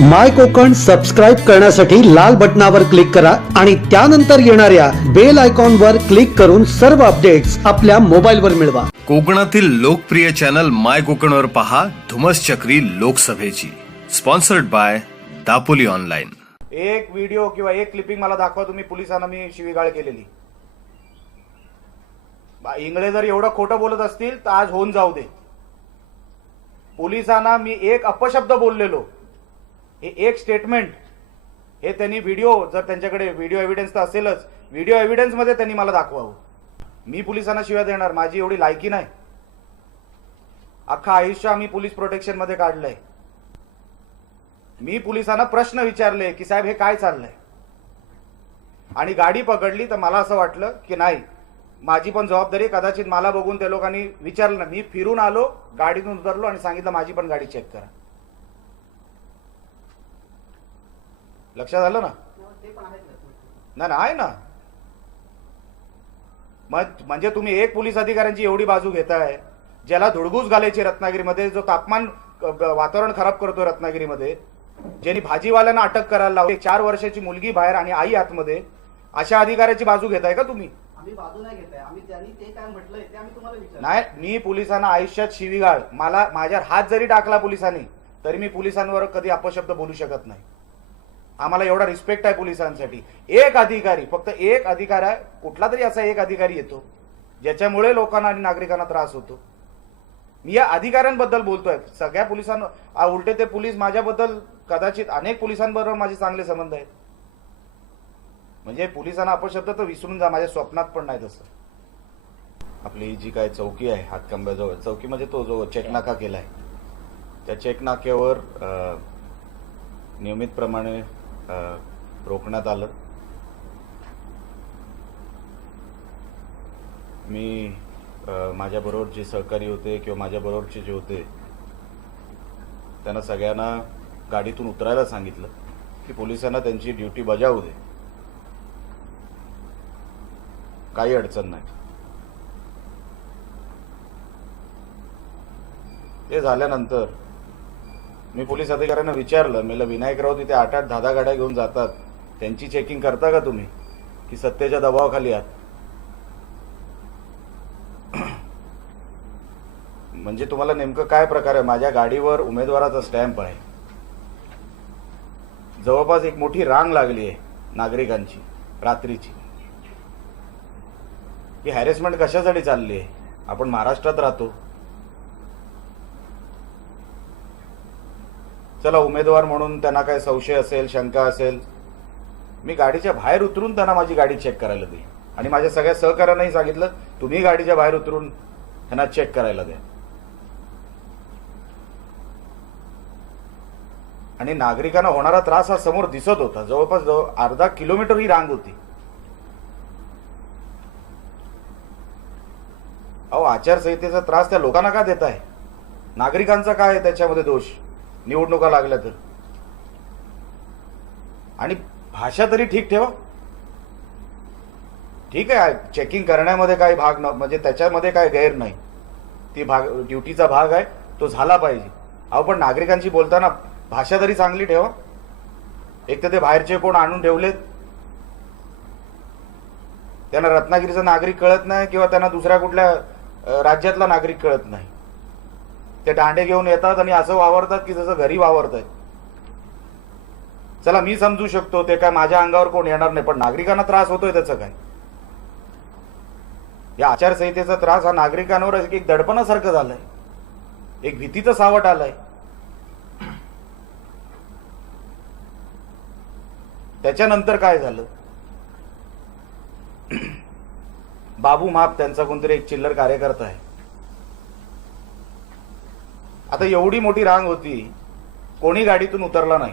माय Konkan subscribe करण्यासाठी लाल बटनावर क्लिक करा आणि त्यानंतर येणाऱ्या बेल आयकॉनवर क्लिक करून सर्व अपडेट्स आपल्या मोबाईलवर मिळवा. कोकणातील लोकप्रिय चॅनल माय कोकणवर पहा धुमस चक्री लोकसभेची. स्पॉन्सर्ड बाय दापोली ऑनलाईन एक व्हिडिओ किंवा एक क्लिपिंग मला दाखवा तुम्ही पोलिसांना मी शिवीगाळ केलेली. इंगळे जर एवढं खोटं बोलत असतील तर आज होऊन जाऊ दे. पोलिसांना मी एक अपशब्द बोललेलो. हे एक स्टेटमेंट हे त्यांनी व्हिडिओ जर त्यांच्याकडे व्हिडिओ एव्हिडन्स तर असेलच व्हिडिओ एव्हिडन्समध्ये त्यांनी मला दाखवावं. मी पोलिसांना शिव्या देणार माझी एवढी लायकी नाही. अख्खा आयुष्य आम्ही पोलीस प्रोटेक्शनमध्ये काढलंय. मी पोलिसांना प्रश्न विचारले की साहेब हे काय चाललंय? आणि गाडी पकडली तर मला असं वाटलं की नाही माझी पण जबाबदारी कदाचित मला बघून त्या लोकांनी विचारलं ना मी फिरून आलो गाडीतून उतरलो आणि सांगितलं माझी पण गाडी चेक करा. लक्षात आलं ना? नाही ना आहे ना. मग म्हणजे तुम्ही एक पोलीस अधिकाऱ्यांची एवढी बाजू घेताय ज्याला धुडगूस घालायची रत्नागिरीमध्ये जो तापमान वातावरण खराब करतो रत्नागिरीमध्ये ज्यांनी भाजीवाल्यांना अटक करायला लावली चार वर्षाची मुलगी बाहेर आणि आई आतमध्ये अशा अधिकाऱ्याची बाजू घेताय का तुम्ही? नाही मी पोलिसांना आयुष्यात शिवीगाळ. मला माझ्यावर हात जरी टाकला पोलिसांनी तरी मी पोलिसांवर कधी अपशब्द बोलू शकत नाही. आम्हाला एवढा रिस्पेक्ट आहे पोलिसांसाठी. एक अधिकारी फक्त एक अधिकार आहे कुठला तरी असा एक अधिकारी येतो ज्याच्यामुळे लोकांना आणि नागरिकांना त्रास होतो. मी या अधिकाऱ्यांबद्दल बोलतोय. सगळ्या पोलिसांना उलटे ते पोलीस माझ्याबद्दल कदाचित अनेक पोलिसांबरोबर माझे चांगले संबंध आहेत. म्हणजे पोलिसांना अपशब्द तर विसरून जा माझ्या स्वप्नात पण नाही तसं. आपली जी काय चौकी आहे हातकंब्याजवळ चौकी म्हणजे तो जो चेकनाका केलाय त्या चेकनाक्यावर नियमितप्रमाणे रोखण्यात आलं. मी माझ्याबरोबर जे सहकारी होते किंवा माझ्याबरोबरचे जे होते त्यांना सगळ्यांना गाडीतून उतरायला सांगितलं की पोलिसांना त्यांची ड्युटी बजावू दे. काही अडचण नाही. ते झाल्यानंतर मी पोलीस अधिकाऱ्यांना विचारलं मला विनायकराव तिथे आठ आठ दहा दहा गाड्या घेऊन जातात. त्यांची चेकिंग करता का तुम्ही? की सत्तेच्या दबावाखाली आहात? म्हणजे तुम्हाला नेमकं काय प्रकार आहे? माझ्या गाडीवर उमेदवाराचा स्टॅम्प आहे. जवळपास एक मोठी रांग लागली आहे नागरिकांची रात्रीची. ही हॅरेसमेंट कशासाठी चालली आहे? आपण महाराष्ट्रात राहतो. चला उमेदवार म्हणून त्यांना काय संशय असेल शंका असेल मी गाडीच्या बाहेर उतरून त्यांना माझी गाडी चेक करायला दे आणि माझ्या सगळ्या सहकाऱ्यांनाही सांगितलं तुम्ही गाडीच्या बाहेर उतरून त्यांना चेक करायला द्या. आणि नागरिकांना होणारा त्रास हा समोर दिसत होता. जवळपास जवळ अर्धा किलोमीटर ही रांग होती. अहो आचारसंहितेचा त्रास त्या लोकांना का देत आहे नागरिकांचा काय आहे त्याच्यामध्ये दोष? निवडणुका लागल्या तर आणि भाषा तरी ठीक ठेवा. ठीक आहे चेकिंग करण्यामध्ये काही भाग न म्हणजे त्याच्यामध्ये काय गैर नाही. ती भाग ड्युटीचा भाग आहे तो झाला पाहिजे. अहो पण नागरिकांशी बोलताना भाषा तरी चांगली ठेवा. एक तर ते बाहेरचे कोण आणून ठेवलेत. त्यांना रत्नागिरीचा नागरिक कळत नाही किंवा त्यांना दुसऱ्या कुठल्या राज्यातला नागरिक कळत नाही. ते दांडे घेऊन येतात आणि असं वावरतात की जसं घरी वावरतात चला मी समजू शकतो ते काय माझ्या अंगावर कोण येणार नाही पण नागरिकांना त्रास होतोय त्याचं काय? या आचारसंहितेचा त्रास हा नागरिकांवर एक दडपणासारखं झालंय. एक भीतीचं सावट आलंय. त्याच्यानंतर काय झालं? बाबू माप त्यांचा कोणतरी एक चिल्लर कार्यकर्ता आहे. आता एवढी मोठी रांग होती कोणी गाडीतून उतरला नाही.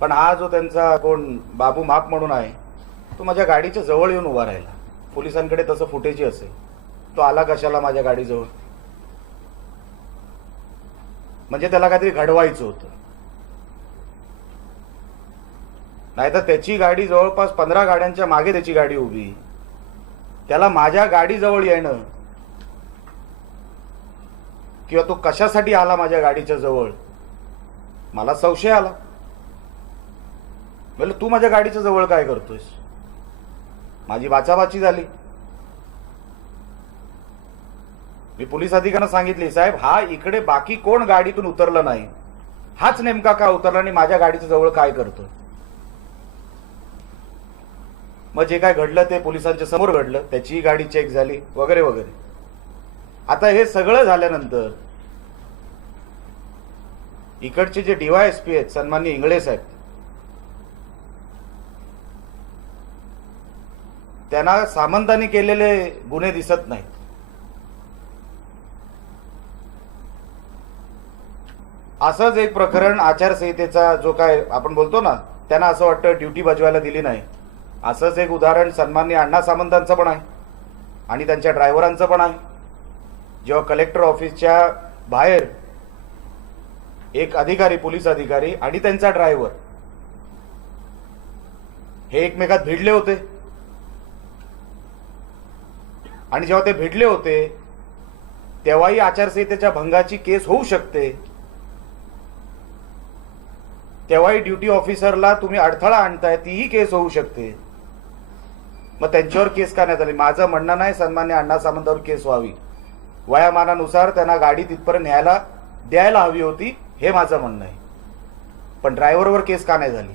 पण हा जो त्यांचा कोण बाबू माप म्हणून आहे तो माझ्या गाडीच्या जवळ येऊन उभा राहिला. पोलिसांकडे तसं फुटेजी असेल. तो आला कशाला माझ्या गाडीजवळ? म्हणजे त्याला काहीतरी घडवायचं होतं. नाहीतर त्याची गाडी जवळपास पंधरा गाड्यांच्या मागे त्याची गाडी उभी. त्याला माझ्या गाडीजवळ येणं किंवा तो कशासाठी आला माझ्या गाडीच्या जवळ? मला संशय आला. म्हणलं तू माझ्या गाडीच्या जवळ काय करतोयस? माझी बाचाबाची झाली. मी पोलीस अधिकाऱ्यांना सांगितले साहेब हा इकडे बाकी कोण गाडीतून उतरलं नाही? हाच नेमका का उतरला आणि माझ्या गाडीच्या जवळ काय करतो मग जे काय घडलं ते पोलिसांच्या समोर घडलं त्याचीही गाडी चेक झाली वगैरे वगैरे. आता हे सगळं झाल्यानंतर इकडचे जे डीवायएसपी आहेत सन्मान्य इंगळे साहेब त्यांना सामंतांनी केलेले गुन्हे दिसत नाहीत. असंच एक प्रकरण आचारसंहितेचा जो काय आपण बोलतो ना त्यांना असं वाटतं ड्युटी बजवायला दिली नाही. असंच एक उदाहरण सन्मान्य अण्णा सामंतांचं पण आहे आणि त्यांच्या ड्रायव्हरांचं पण आहे. जेव्हा कलेक्टर ऑफिसच्या बाहेर एक अधिकारी पोलीस अधिकारी आणि त्यांचा ड्रायव्हर हे एकमेकात भिडले होते. आणि जेव्हा ते भिडले होते तेव्हाही आचारसंहितेच्या भंगाची केस होऊ शकते. तेव्हाही ड्युटी ऑफिसरला तुम्ही अडथळा आणताय तीही केस होऊ शकते. मग त्यांच्यावर केस का नाही माझं म्हणणं नाही सन्मान्य अण्णा सामंतावर केस व्हावी. वयामानानुसार त्यांना गाडी तिथपर्यंत न्यायला द्यायला हवी होती हे माझं म्हणणं आहे. पण ड्रायव्हरवर केस का नाही झाली?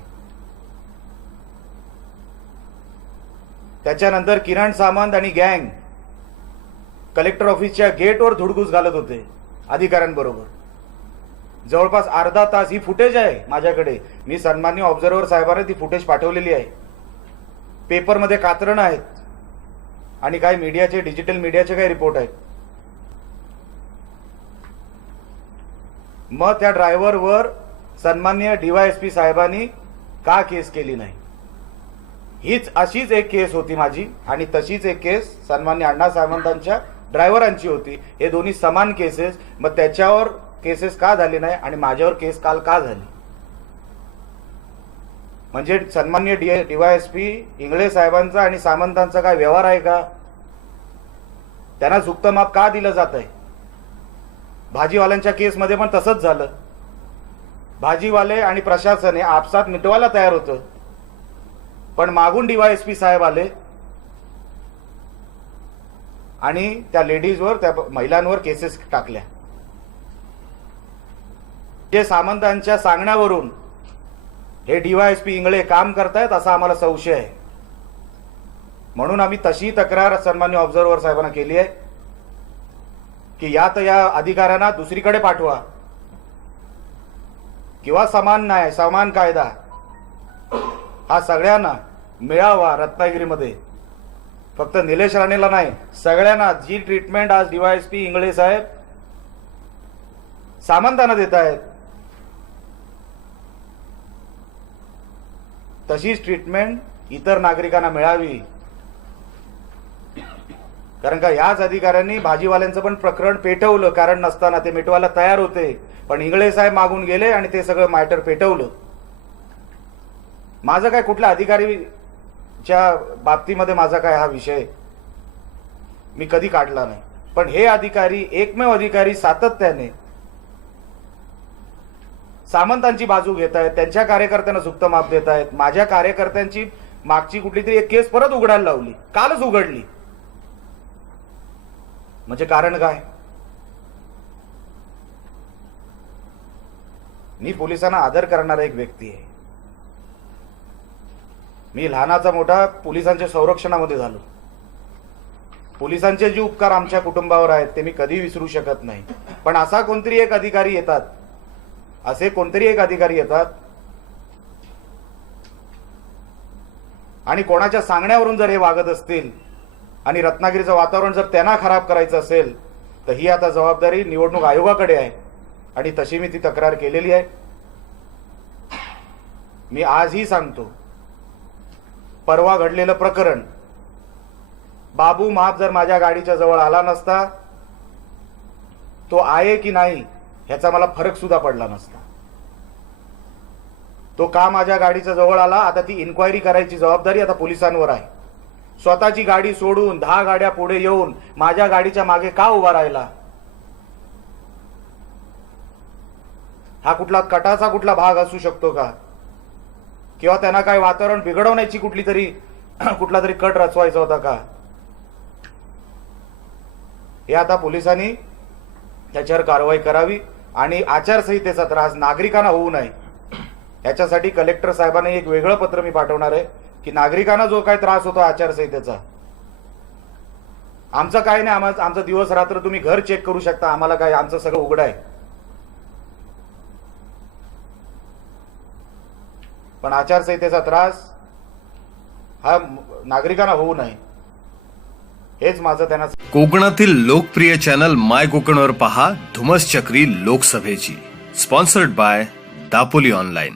त्याच्यानंतर किरण सामंत आणि गँग कलेक्टर ऑफिसच्या गेटवर धुडगूस घालत होते अधिकाऱ्यांबरोबर. जवळपास अर्धा तास ही फुटेज आहे माझ्याकडे. मी सन्मान्य ऑब्झर्व्हर साहेबांना ती फुटेज पाठवलेली आहे. पेपरमध्ये कात्रणं आहेत आणि काही मीडियाचे डिजिटल मीडियाचे काही रिपोर्ट आहेत. मग त्या ड्रायव्हरवर सन्मान्य डीवायएसपी साहेबांनी का केस केली नाही? हीच अशीच एक केस होती माझी आणि तशीच एक केस सन्मान्य अण्णा सामंतांच्या ड्रायव्हरांची होती. हे दोन्ही समान केसेस. मग त्याच्यावर केसेस का झाले नाही आणि माझ्यावर केस काल का झाली? म्हणजे सन्मान्य डी डीवायएसपी इंगळे साहेबांचा आणि सामंतांचा काय व्यवहार आहे का? त्यांना झुकतं माप का दिलं जात आहे भाजीवाल्यांच्या केसमध्ये पण तसंच झालं. भाजीवाले आणि प्रशासन हे आपसात मिटवायला तयार होतं. पण मागून डीवायएसपी साहेब आले. आणि त्या लेडीजवर त्या महिलांवर केसेस टाकल्या. जे सामंतांच्या सांगण्यावरून हे डीवायएसपी इंगळे काम करतायत असा आम्हाला संशय आहे. म्हणून आम्ही तशी तक्रार सन्मान्य ऑब्झर्व्हर साहेबांना केली आहे. की या तर या अधिकाऱ्यांना दुसरीकडे पाठवा. किंवा समान न्याय समान कायदा हा सगळ्यांना मिळावा रत्नागिरीमध्ये. फक्त निलेश राणेला नाही सगळ्यांना जी ट्रीटमेंट आज डीवायएसपी इंगळे साहेब सामंतांना देत आहेत तशीच ट्रीटमेंट इतर नागरिकांना मिळावी. कारण का याच अधिकाऱ्यांनी भाजीवाल्यांचं पण प्रकरण पेटवलं कारण नसताना ते मिटवायला तयार होते. पण इंगळे साहेब मागून गेले आणि ते सगळं मॅटर पेटवलं. माझं काय कुठल्या अधिकारीच्या बाबतीमध्ये माझा काय हा विषय? मी कधी काढला नाही. पण हे अधिकारी एकमेव अधिकारी सातत्याने सामंतांची बाजू घेत आहेत त्यांच्या कार्यकर्त्यांना झुक्त माप देत आहेत. माझ्या कार्यकर्त्यांची मागची कुठली तरी एक केस परत उघडायला लावली. कालच उघडली. म्हणजे कारण काय? मी पोलिसांना आदर करणारा एक व्यक्ती आहे. मी लहानाचा मोठा पोलिसांच्या संरक्षणामध्ये झालो. पोलिसांचे जे उपकार आमच्या कुटुंबावर आहेत ते मी कधी विसरू शकत नाही. पण असा कोणतरी एक अधिकारी येतात असे कोणतरी एक अधिकारी येतात आणि कोणाच्या सांगण्यावरून जर हे वागत असतील आणि रत्नागिरीचं वातावरण जर त्यांना खराब करायचं असेल तर ही आता जबाबदारी निवडणूक आयोगाकडे आहे. आणि तशी मी ती तक्रार केलेली आहे. मी आजही सांगतो परवा घडलेलं प्रकरण बाबू माप जर माझ्या गाडीच्या जवळ आला नसता तो आहे की नाही ह्याचा मला फरक सुद्धा पडला नसता. तो का माझ्या गाडीच्या जवळ आला आता ती इन्क्वायरी करायची जबाबदारी आता पोलिसांवर आहे. स्वतःची गाडी सोडून दहा गाड्या पुढे येऊन माझ्या गाडीच्या मागे का उभा राहिला? हा कुठला कटाचा कुठला भाग असू शकतो का? किंवा त्यांना काय वातावरण बिघडवण्याची कुठली तरी कुठला तरी कट रचवायचा होता का? हे आता पोलिसांनी त्याच्यावर कारवाई करावी आणि आचारसंहितेचा त्रास नागरिकांना होऊ नये. याच्यासाठी कलेक्टर साहेबांना एक वेगळं पत्र मी पाठवणार आहे. की नागरिकांना जो काही त्रास होतो आचारसंहितेचा आमचं काय नाही आम्हाला आमचं दिवस रात्र तुम्ही घर चेक करू शकता आम्हाला काय आमचं सगळं उघड आहे. पण आचारसंहितेचा त्रास हा नागरिकांना होऊ नये. हेच माझं त्यांना कोकणातील लोकप्रिय चॅनल माय कोकणवर पहा धुमस चक्री लोकसभेची. Sponsored by Dapoli online